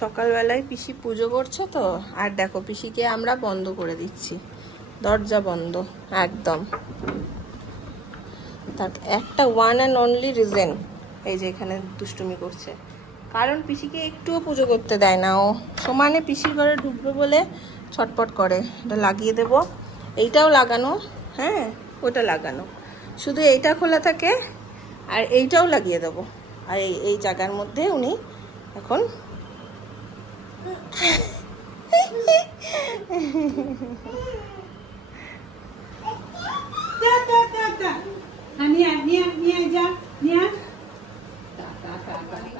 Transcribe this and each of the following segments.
সকালবেলায় পিসি পুজো করছে তো, আর দেখো পিসিকে আমরা বন্ধ করে দিচ্ছি, দরজা বন্ধ একদম। তার একটা ওয়ান অ্যান্ড অনলি রিজন, এই যে এখানে দুষ্টুমি করছে, কারণ পিসিকে একটুও পুজো করতে দেয় না। ও সমানে পিসির ঘরে ঢুকবে বলে ছটপট করে। এটা লাগিয়ে দেব, এইটাও লাগানো, হ্যাঁ ওটা লাগানো, শুধু এইটা খোলা থাকে, আর এইটাও লাগিয়ে দেবো। আর এই জায়গার মধ্যে উনি এখন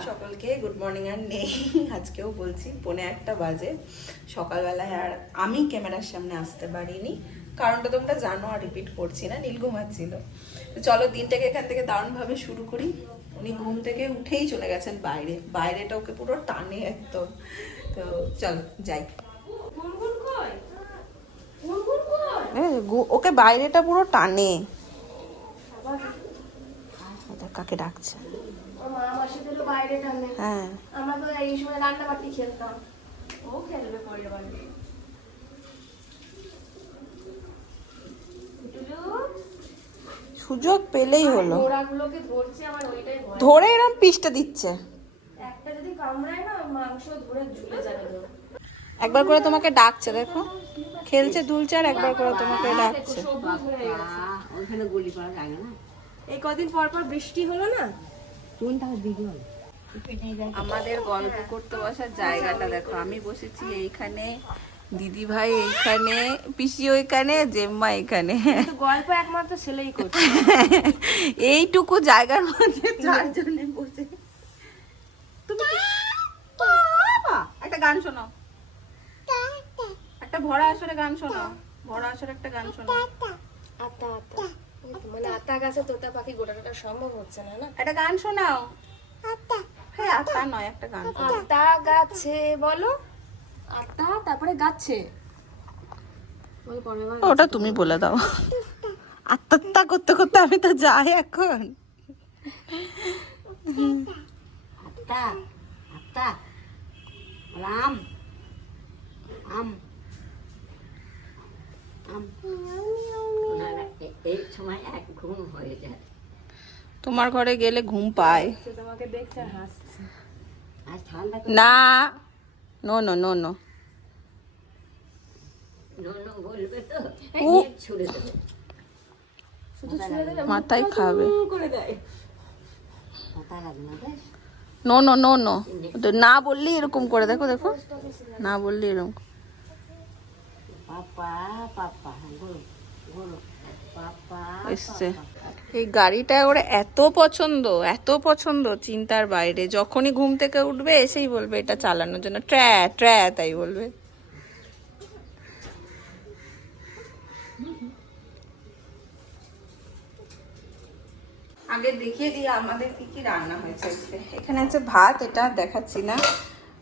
সকলকে গুড মর্নিং। আর নেই, আজকেও বলছি 1:45 বাজে সকালবেলায়, আর আমি ক্যামেরার সামনে আসতে পারিনি, কারণটা তোমরা জানো, আর রিপিট করছি না, নীল ঘুমাচ্ছিল। তো চলো দিনটাকে এখান থেকে দারুণভাবে শুরু করি। উনি ঘুম থেকে উঠেই চলে গেছেন বাইরে, বাইরেটা ওকে পুরো টানে একদম। তো চলো যাই, ওকে বাইরেটা পুরো টানে। কাকে ডাকছে? হ্যাঁ, আমরা তো এই সময় রান্না বাটি খেলতাম, ও খেলবে পরের বাড়ি। সুযোগ পেলেই হলো, ধরে এরকম পিসটা দিচ্ছে। একটা যদি কামড়ায় না, মাংস ধরে ঝুলে যাবে। একবার করে তোমাকে ডাকছে, দেখো খেলছে দুলছে, আর একবার করে তোমাকে ডাকছে। ওখানে গলি করা যায় না, এই কদিন পর পর বৃষ্টি হলো না। আমাদের গল্প করতে বসার জায়গাটা দেখো, আমি বসেছি এইখানে, দিদি ভাই এইখানে, পিসি ওইখানে, জেম্মা এখানে। গল্প একমাত্র ছেলেই করছে। এইটুকু জায়গার মধ্যে চারজনে বসে। তুমি একটা গান শোনো, একটা ভরা আসরে গান শোনো, ভরা আসরে একটা গান শোনো। আতা আতা, মানে আতা গাছে তোতা পাখি গোটাটা সম্ভব হচ্ছে না, না একটা গান শোনাও। আতা, হ্যাঁ আতা নয়, একটা গান। আতা গাছে বলো, আতা তারপরে গাছে ওটা তুমি বলে দাও। আত্মহত্যা করতে করতে আমি তো যাই এখন। আত্মা আত্মা রাম আম আম, এই সময় এক ঘুম হয়ে যায়। তোমার ঘরে গেলে ঘুম পায়। তোমাকে দেখছে হাসছে। না নো নো নো নো, মাথায় খাবে। নো নো নো নো, না বললি এরকম করে, দেখো দেখো, না বললি এরকম। এই গাড়িটা ওর এত পছন্দ, এত পছন্দ, চিন্তার বাইরে। যখনই ঘুম থেকে উঠবে এসেই বলবে এটা চালানোর জন্য, ট্র্যা ট্র্যা তাই বলবে। আগে দেখিয়ে দিই আমাদের কি কি রান্না হয়েছে আজকে। এখানে আছে ভাত, এটা দেখাচ্ছি না।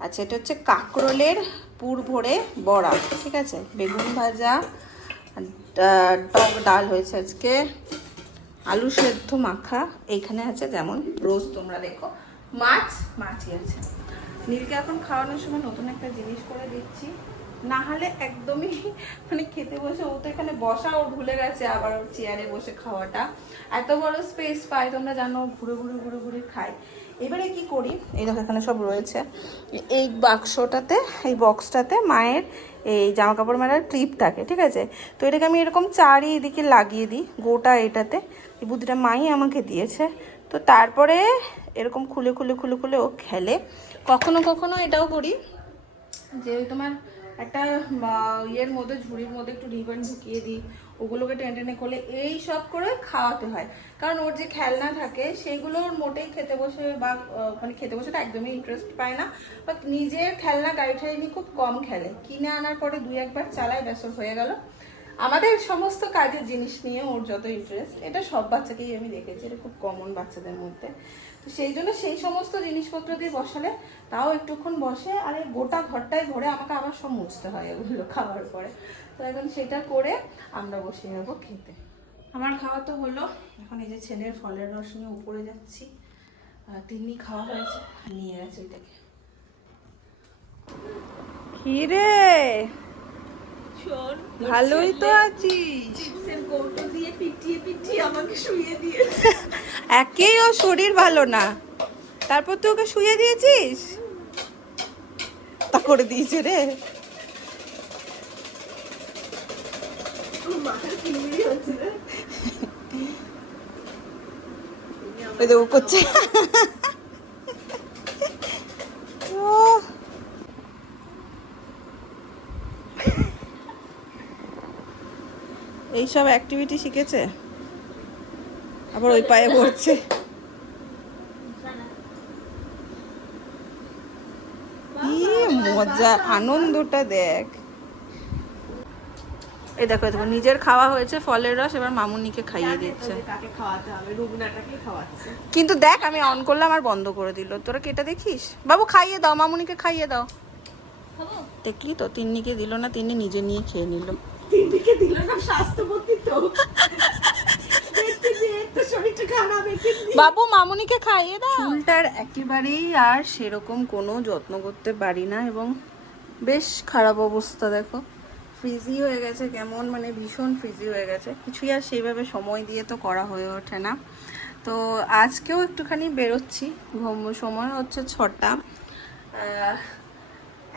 আচ্ছা, এটা হচ্ছে কাঁকরোলের পুর ভরে বড়া, ঠিক আছে, বেগুন ভাজা, টক ডাল হয়েছে আজকে, আলু সেদ্ধ মাখা, এইখানে আছে যেমন রোজ তোমরা দেখো, মাছই আছে। নীলকে এখন খাওয়ানোর সময় নতুন একটা জিনিস করে দিচ্ছি, না হলে একদমই মানে খেতে বসে ও তো এখানে বসা ও ভুলে গেছে, আবার ওর চেয়ারে বসে খাওয়াটা। এত বড় স্পেস পায় তোমরা জানো, ঘুরে ঘুরে ঘুরে ঘুরে খায়। এবারে কি করি, এই দেখো এখানে সব রয়েছে, এই বাক্সটাতে, এই বক্সটাতে মায়ের এই জামা কাপড় মেলার ক্লিপ থাকে, ঠিক আছে। তো এটাকে আমি এরকম চারিদিকে লাগিয়ে দিই, গোটা এটাতে। এই বুদ্ধিটা মাই আমাকে দিয়েছে। তো তারপরে এরকম খুলে খুলে খুলে খুলে ও খেলে। কখনো কখনো এটাও করি যে তোমার একটা ইয়ের মধ্যে, ঝুড়ির মধ্যে একটু রিবন ঢুকিয়ে দিই, ওগুলোকে টেনে টেনে খোলে, এই সব করে খাওয়াতে হয়। কারণ ওর যে খেলনা থাকে সেগুলো ওর মোটেই খেতে বসে বা মানে খেতে বসে তো একদমই ইন্টারেস্ট পায় না, বা নিজের খেলনা গাড়ি ঠাড়ি নিয়ে খুব কম খেলে, কিনে আনার পরে 2-1 বার চালায়, ব্যাস হয়ে গেল। আমাদের সমস্ত কাজের জিনিস নিয়ে ওর যত ইন্টারেস্ট, এটা সব বাচ্চাকেই আমি দেখেছি, এটা খুব কমন বাচ্চাদের মধ্যে। তো সেই জন্য সেই সমস্ত জিনিসপত্র দিয়ে বসালে তাও একটুক্ষণ বসে, আর এই গোটা ঘরটায় ভরে আমাকে আবার সব মুছতে হয় এগুলো খাওয়ার পরে। তো এখন সেটা করে আমরা বসে যাবো খেতে। আমার খাওয়া তো হলো, এখন এই যে ছেলের ফলের রস নিয়ে উপরে যাচ্ছি। তিন্নি খাওয়া হয়েছে, নিয়ে গেছে এটাকে। কি রে ভালোই তো আছি। একেই ও শরীর ভালো না, তারপর তুই ওকে শুয়ে দিয়েছিস, তা করে দিয়েছে রে। ওই দেখো করছে। এইসব অ্যাক্টিভিটি শিখেছে, আবার ওই পায়ে পড়ছে। কি মজা, আনন্দটা দেখ। এই দেখো দেখো নিজের খাওয়া হয়েছে ফলের রস, এবার মামুনিকে খাইয়ে দিচ্ছে। কিন্তু দেখ আমি অন করলাম আর বন্ধ করে দিল, তোরা কেটে দেখিস। বাবু খাইয়ে দাও, মামুনিকে খাইয়ে দাও। দেখলি তো তিন্নিকে দিল না, তিন্নি নিজে নিয়ে খেয়ে নিল। বাবু মামুনিকে খাইয়ে দাও। চুলটার একেবারেই আর সেরকম কোনো যত্ন করতে পারি না, এবং বেশ খারাপ অবস্থা। দেখো ফ্রিজি হয়ে গেছে, কেমন মানে ভীষণ ফ্রিজি হয়ে গেছে। কিছুই আর সেইভাবে সময় দিয়ে তো করা হয়ে ওঠে না। তো আজকেও একটুখানি বেরোচ্ছি, সময় হচ্ছে 6টা।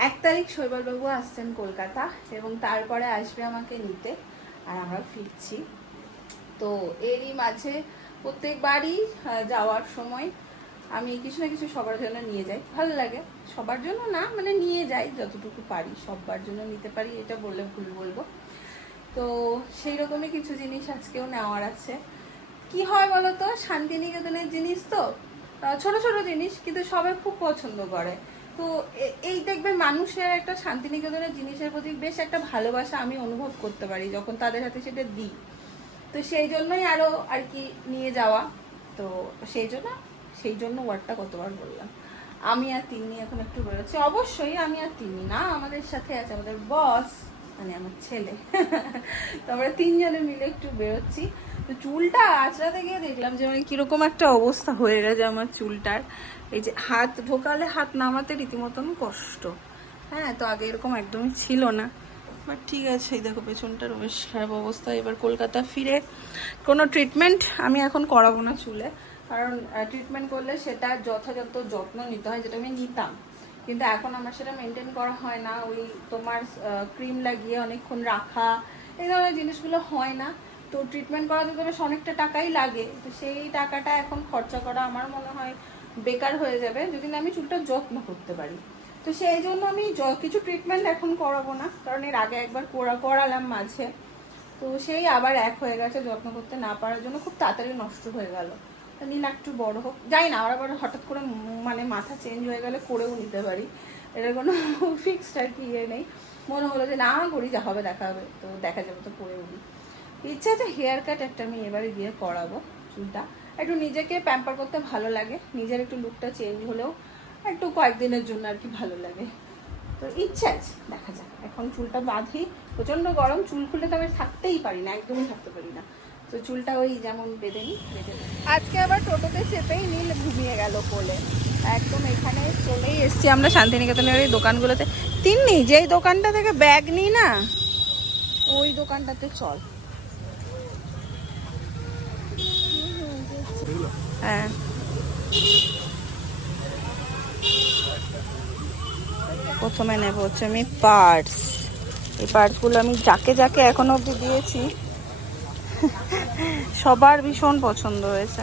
1 তারিখ শৈবালবাবু আসছেন কলকাতা, এবং তারপরে আসবে আমাকে নিতে, আর আমরা ফিরছি। তো এরই মাঝে প্রত্যেকবারই যাওয়ার সময় আমি কিছু না কিছু সবার জন্য নিয়ে যাই। ভালো লাগে, সবার জন্য না মানে নিয়ে যাই যতটুকু পারি, সবার জন্য নিতে পারি এটা বললে ভুল বলবো। তো সেই রকমই কিছু জিনিস আজকেও নেওয়ার আছে। কি হয় বলতো, শান্তিনিকেতনের জিনিস তো ছোট ছোট জিনিস, কিন্তু সবাই খুব পছন্দ করে। তো এই দেখবে মানুষের একটা শান্তিনিকেতনের জিনিসের প্রতি বেশ একটা ভালোবাসা আমি অনুভব করতে পারি যখন তাদের হাতে সেটা দিই। তো সেই জন্যই আরো আর কি নিয়ে যাওয়া। তো সেই জন্য ওয়ার্ডটা কতবার বললাম। আমি আর তিন্নি এখন একটু বেরোচ্ছি। অবশ্যই আমি আর তিন্নি না, আমাদের সাথে আছে আমাদের বস, মানে আমার ছেলে। তো আমরা 3 জনে মিলে একটু বেরোচ্ছি। তো চুলটা আঁচড়াতে গিয়ে দেখলাম যে মানে কিরকম একটা অবস্থা হয়ে গেছে আমার চুলটার। এই যে হাত ঢোকালে হাত নামাতে রীতিমতন কষ্ট। হ্যাঁ, তো আগে এরকম একদমই ছিল না, বাট ঠিক আছে। এই দেখো পেছনটার বেশ খারাপ অবস্থা। এবার কলকাতা ফিরে কোনো ট্রিটমেন্ট আমি এখন করাবো না চুলে, কারণ ট্রিটমেন্ট করলে সেটা যথাযথ যত্ন নিতে হয়, যেটা আমি নিতাম, কিন্তু এখন আমার সেটা মেনটেন করা হয় না। ওই তোমার ক্রিম লাগিয়ে অনেকক্ষণ রাখা, এই ধরনের জিনিসগুলো হয় না। তো ট্রিটমেন্ট করাতে তো বেশ অনেকটা টাকাই লাগে। তো সেই টাকাটা এখন খরচা করা আমার মনে হয় বেকার হয়ে যাবে যদি না আমি চুলটা যত্ন করতে পারি। তো সেই জন্য আমি কিছু ট্রিটমেন্ট এখন করাবো না, কারণ এর আগে একবার করালাম মাঝে, তো সেই আবার এক হয়ে গেছে। যত্ন করতে না পারার জন্য খুব তাড়াতাড়ি নষ্ট হয়ে গেল। নিন একটু বড় হোক, যাই না, আবার হঠাৎ করে মানে মাথা চেঞ্জ হয়ে গেলে করেও নিতে পারি, এটা কোনো ফিক্সড আর কি ইয়ে নেই। মনে হলো যে না করি, যা হবে দেখা হবে, তো দেখা যাবে, তো করে উঠি। ইচ্ছা আছে হেয়ার কাট একটা আমি এবারে গিয়ে করাবো। চুলটা একটু নিজেকে প্যাম্পার করতে ভালো লাগে, নিজের একটু লুকটা চেঞ্জ হলেও একটু কয়েকদিনের জন্য আর কি ভালো লাগে। তো ইচ্ছা আছে, দেখা যাক। এখন চুলটা বাঁধি, প্রচণ্ড গরম, চুল খুলে তো আমি থাকতেই পারি না, একদমই থাকতে পারি না। তো চুলটা ওই যেমন বেঁধে নিই। আজকে আবার টোটোতে চেপেই নীল ঘুমিয়ে গেল কোলে, একদম এখানে চলেই এসছি আমরা শান্তিনিকেতনের এই দোকানগুলোতে। তিন্নি যেই দোকানটা থেকে ব্যাগ নিই না, ওই দোকানটাতে চল। হ্যাঁ, প্রথমে নেবো হচ্ছে আমি পার্স। এই পার্সগুলো আমি যাকে যাকে এখনো অবধি দিয়েছি সবার ভীষণ পছন্দ হয়েছে।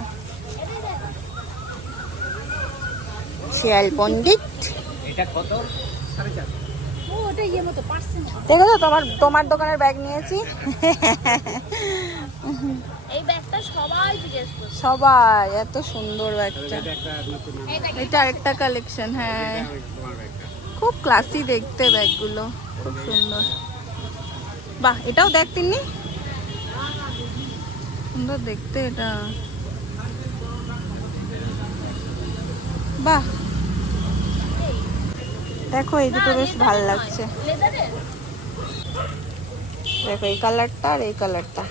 শিয়াল পণ্ডিত, দেখেছো তোমার দোকানের ব্যাগ নিয়েছি। এই ব্যাগটা সবাই জিজ্ঞেস করছে, সবাই এত সুন্দর ব্যাগটা। এটা আরেকটা কালেকশন, হ্যাঁ খুব ক্লাসি দেখতে ব্যাগগুলো, খুব সুন্দর। বাহ, এটাও দেখ তিন্নি, সুন্দর দেখতে এটা। বাহ, দেখো এই দুটো বেশ ভালো লাগছে। দেখো এই কালারটা আর এই কালারটা,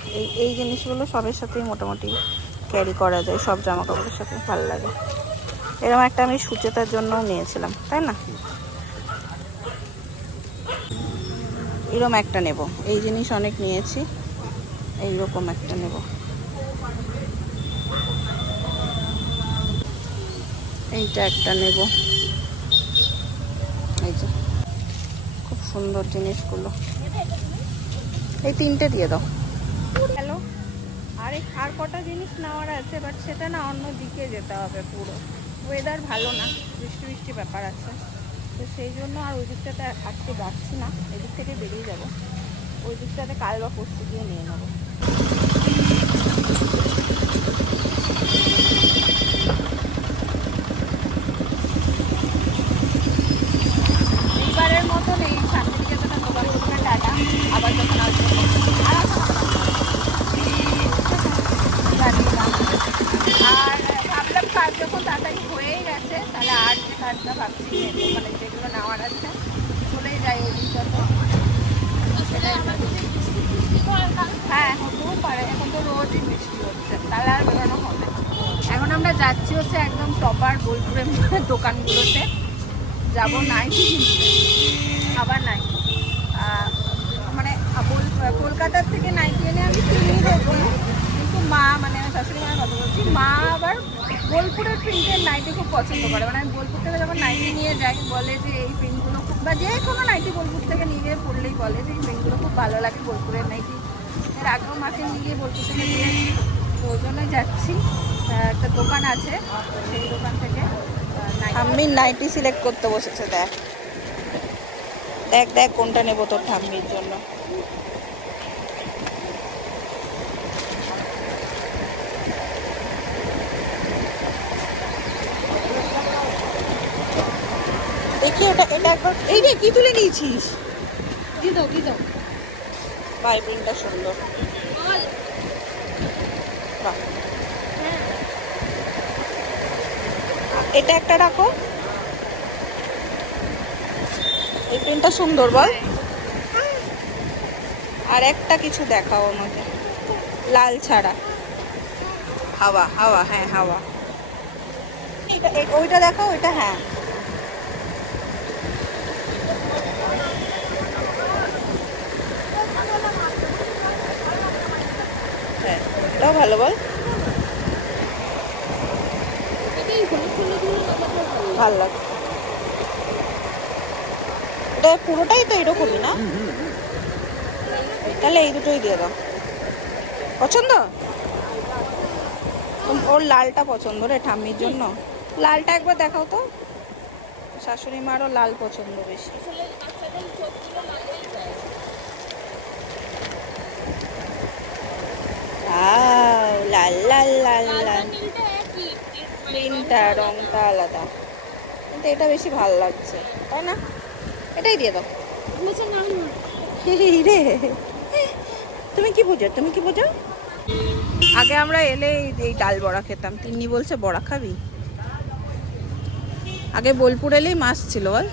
এই জিনিসগুলো সবের সাথেই মোটামুটি ক্যারি করা যায়, সব জামা কাপড়ের সাথে ভালো লাগে। এরকম একটা আমি সুচেতার জন্য নিয়েছিলাম, তাই না? এরকম একটা নেব, এই জিনিস অনেক নিয়েছি, এইরকম একটা নেব। এইটা একটা নেব, এই যে খুব সুন্দর জিনিসগুলো। এই তিনটে দিয়ে দাও। হ্যালো, আর কটা জিনিস নেওয়ার আছে, বাট সেটা না অন্য দিকে যেতে হবে। পুরো ওয়েদার ভালো না, বৃষ্টি বৃষ্টি ব্যাপার আছে, তো সেই জন্য আর ওই দিকটাতে আজকে যাচ্ছি না, এদিক থেকে বেরিয়ে যাব। ওই দিকটাতে কাল বা পরশু দিয়ে নিয়ে নেবো। এইবারের মতন এই শান্তিনিকেতনের দোকান দোকান টাটা, আবার যখন আসবো আর ভাবলাম কাজ যখন তাড়াতাড়ি হয়েই গেছে, তাহলে আর যে কাজটা ভাবছি নেবো, মানে যেগুলো নেওয়ার আছে চলেই যাই ওই দিকটাতে। হ্যাঁ, হতেও পারে, এখন তো রোজই বৃষ্টি হচ্ছে, তাহলে আর বেরোনো হবে। এখন আমরা যাচ্ছি হচ্ছে একদম টপার বোলপুরের দোকানগুলোতে যাবো নাইটি কিনতে, আবার নাইটি। মানে কলকাতার থেকে নাইটি এনে আমি কিনি দেখি, কিন্তু মা, মানে আমার শাশুড়ি মায়ের কথা বলছি, মা আবার বোলপুরের প্রিন্টের নাইটি খুব পছন্দ করে। মানে আমি বোলপুর থেকে যখন নাইটি নিয়ে যাই, বলে যে এই প্রিন্টগুলো খুব, বা যে কোনো নাইটি বোলপুর থেকে নিয়ে গিয়ে পড়লেই বলে যে এই প্রিন্টগুলো খুব ভালো লাগে বোলপুরের নাইটি। এর আগেও মাকে নিয়ে গিয়ে বোলপুর থেকে নিয়ে আসি, তো ওই জন্যই যাচ্ছি। একটা দোকান আছে, সেই দোকান থেকে ঠাম্মির নাইটি সিলেক্ট করতে বসেছে। দেখ দেখ দেখ কোনটা নেবো তোর ঠাম্মির জন্য। দেখি এটা একবার, এই রে কি তুলে নিয়েছিস? দিয়ে দাও দিয়ে দাও, ভাই প্রিন্টটা সুন্দর। বাহ, এটা একটা রাখো, এই প্রিন্টটা সুন্দর বল। আর একটা কিছু দেখাও ওর মধ্যে, লাল ছাড়া। হাওয়া হাওয়া, হ্যাঁ হাওয়া, ওইটা দেখো, ওইটা হ্যাঁ। হ্যাঁ এটাও ভালো বল, ভালো লাগে। এটা পুরোটাই তো এরকমই না? তাহলে এই দুটোই দিয়ে দাও। পছন্দ? ওর লালটা পছন্দ রে ঠাম্মির জন্য। লালটা একবার দেখাও তো, শাশুড়ি মারও লাল পছন্দ বেশি। লাল লাল লাল লাল, প্রিন্টটা রংটা আলাদা, কিন্তু এটা বেশি ভালো লাগছে, তাই না? এটাই দিয়ে দাও। রে তুমি কি বুঝো, তুমি কি বুঝো? আগে আমরা এলে এই ডাল বড়া খেতাম, তিন্নি বলছে বড়া খাবি। আগে বোলপুর এলেই মাছ ছিল বল।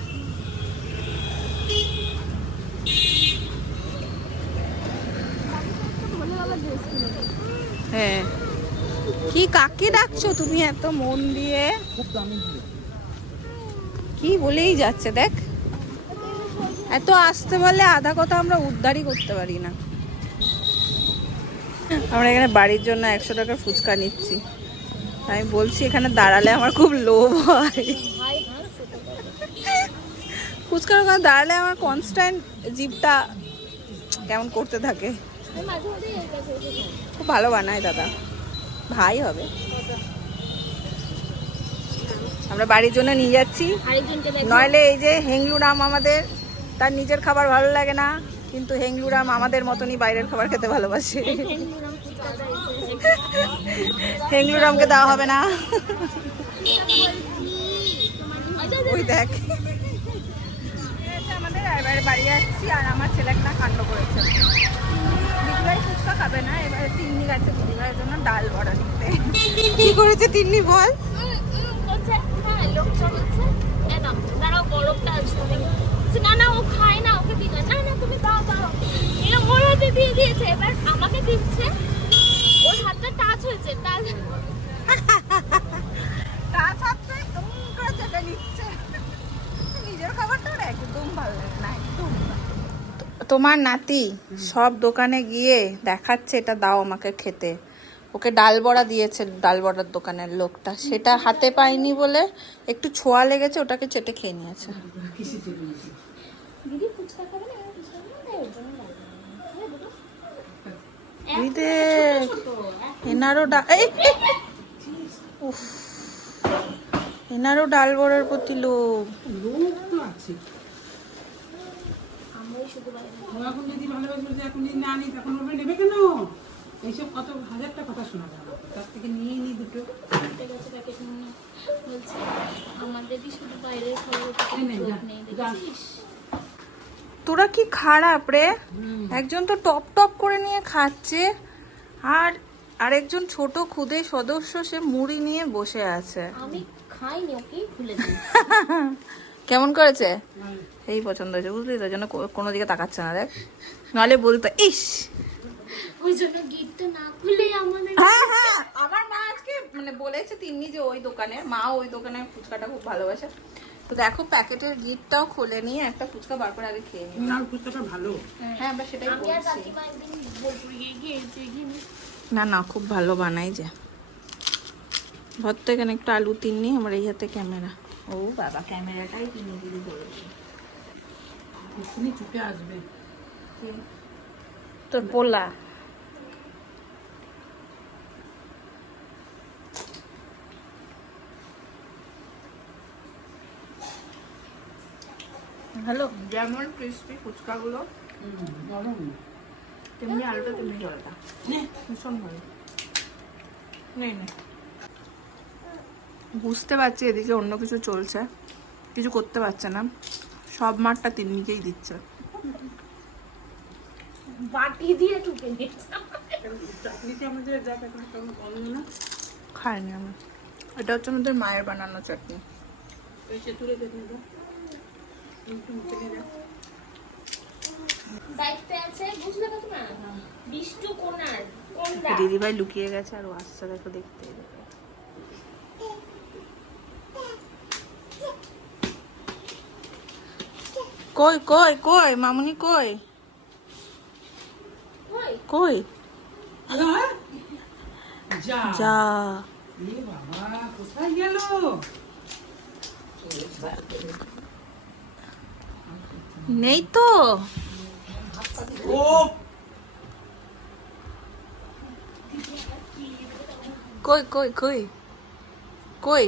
হ্যাঁ, কি কাকে ডাকছো তুমি এত মন দিয়ে? কি বলেই যাচ্ছে দেখ, এত আসতে বলে আধা কথা আমরা উদ্ধারই করতে পারি না। আমরা এখানে বাড়ির জন্য 100 টাকার ফুচকা নিচ্ছি। আমি বলছি এখানে দাঁড়ালে আমার খুব লোভ হয়, ফুচকার ওখানে দাঁড়ালে আমার কনস্ট্যান্ট জিভটা কেমন করতে থাকে। খুব ভালো বানায় দাদা, ভাই হবে। আমরা বাড়ির জন্য নিয়ে যাচ্ছি, নইলে এই যে হেংলুরাম আমাদের, তার নিজের খাবার ভালো লাগে না, কিন্তু হেংলুরাম আমাদের মতনই বাইরের খাবার খেতে ভালোবাসে। হেংলুরামকে দেওয়া হবে না। ওই দেখ আমাদের এবারে বাড়ি যাচ্ছি, আর আমার ছেলে একটা কাণ্ড করেছে, দিদিভাই ফুচকা খাবে না, এবারে তিন্নি গেছে দিদিভাইয়ের জন্য ডাল বড়া নিতে। কি করেছে তিন্নি বল? না না ও খায় না, ওকে দিবে না, না তুমি দাও দাও, এরকম ওর হাতে দিয়ে দিয়েছে, এবার আমাকে দিচ্ছে, ওর হাতটা টাচ হয়েছে, টাচ টাচ হাতে কেমন করে চেপে নিচ্ছে, নিজের খাবারটা রে। একদম ভালো লাগে না, একদম না। তোমার নাতি সব দোকানে গিয়ে দেখাচ্ছে এটা দাও আমাকে খেতে। ওকে ডাল বড়া দিয়েছে ডাল বড়ার দোকানের লোকটা, সেটা হাতে পায়নি বলে একটু ছোঁয়া লেগেছে, ওটাকে চেটে খেয়ে নিয়েছে। দিদি ফুচকা খাবে না? ফুচকা খাবে না, ওর জন্য লাগবে না। এই দেখ, এনারও উফ, এনারও ডাল বড়ার প্রতি লোভ। আমরাই শুধু বাইরে এখন যদি ভালোবাসবে, এখন যদি না নিই তখন ওরা নেবে কেন? এইসব কত হাজারটা কথা শোনা যাবে, তার থেকে নিয়ে নিই দুটো। হাতে কাছে প্যাকেট নিয়ে বলছে আমাদেরই শুধু বাইরে খাবার এই নে, যা, নেই, যা। দেখেছিস? তোরা কি খারাপ রে, একজন তো টপ টপ করে নিয়ে খাচ্ছে, আর আরেকজন ছোট ক্ষুদে সদস্য সে মুড়ি নিয়ে বসে আছে। আমি খাইনি, ওকেই খুলে দিই। কেমন করেছে? এই পছন্দ হয়েছে, বুঝলি তো, জন্য কোনো দিকে তাকাচ্ছে না। দেখ, নাহলে বলতো ইস। ওই জন্য গিটটা না খুলে আমাদের হ্যাঁ হ্যাঁ, আমার মা আজকে মানে বলেছে তিন্নি যে ওই দোকানে, মা ওই দোকানের ফুচকাটা খুব ভালোবাসে। তো দেখো প্যাকেটের গিটটাও খুলে নিয়ে একটা ফুচকা বার করে আগে খেয়ে নিই। না, ফুচকাটা ভালো। হ্যাঁ, আমরা সেটাই আমি আর বলছি। কাকিমা একদিন বোলপুরে গিয়েছি এখানে। না না, খুব ভালো বানাই যে। ধর তো এখানে একটু আলু তিন্নি, আমার এই হাতে ক্যামেরা। ও বাবা, ক্যামেরাটাই তিন্নি দিদি বলেছে। এক্ষুনি ছুটে আসবে। তোর পোলা হ্যালো, যেমন ক্রিস্পি ফুচকাগুলো গরম। তেমনি আলুটা তেমনি জলটা নে, ভীষণ ভালো। নেই নেই, বুঝতে পারছি এদিকে অন্য কিছু চলছে, কিছু করতে পারছে না, সব মাঠটা তিন্নিকেই দিচ্ছে। বাটি দিয়ে টুকে নিয়েছে। চাটনিতে আমাদের যা এখন কেমন কম না। খাইনি আমি, এটা হচ্ছে আমাদের মায়ের বানানো চাটনি। ওই চেতুরে দেখে দাও। দায়িত্বে আছে, বুঝলে কাকিমা? বিষ্টু কোনার কোনটা? দিদিভাই লুকিয়ে গেছে আর ও আসছে, দেখো দেখতে। কই কই কই মামুনি কই কই? কই? যা যা, এ বাবা, কোথায় গেল? নেই তো। ও কই কই কই কই?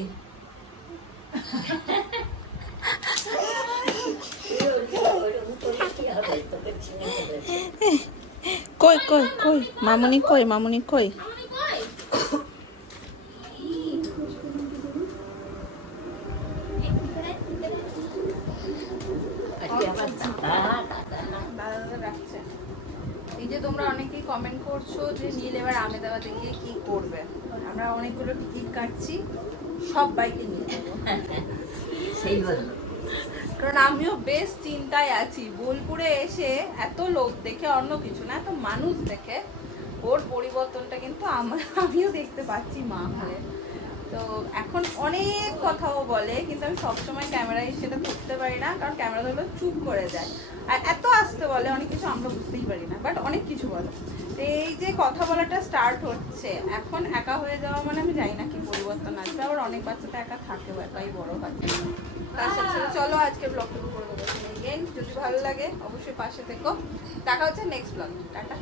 কই কই কই মামুনি কই? মামুনি কই? মামনি কই? এই যে তোমরা অনেকেই কমেন্ট করছো যে নীল এবার আমেদাবাদে গিয়ে কি করবে, আমরা অনেকগুলো টিকিট কাটছি, সব বাইকে নিয়ে যাবো। সেই বলল কারণ আমিও বেশ চিন্তায় আছি, বোলপুরে এসে এত লোক দেখে, অন্য কিছু না, এত মানুষ দেখে ওর পরিবর্তনটা কিন্তু আমিও দেখতে পাচ্ছি মা হয়ে। তো এখন অনেক কথাও বলে, কিন্তু আমি সবসময় ক্যামেরায় সেটা ধরতে পারি না, কারণ ক্যামেরা ধরলে চুপ করে যায়, আর এত আসতে বলে অনেক কিছু আমরা বুঝতেই পারি না, বাট অনেক কিছু বলে। তো এই যে কথা বলাটা স্টার্ট হচ্ছে, এখন একা হয়ে যাওয়া মানে আমি জানি না কি পরিবর্তন আসবে, আবার অনেক বাচ্চাটা একা থাকে, একাই বড় হয়। তার সাথে সাথে চলো আজকে ব্লগটা করে দেবো। যদি ভালো লাগে অবশ্যই পাশে থেকো, দেখা হচ্ছে নেক্সট ব্লগ। টাটা।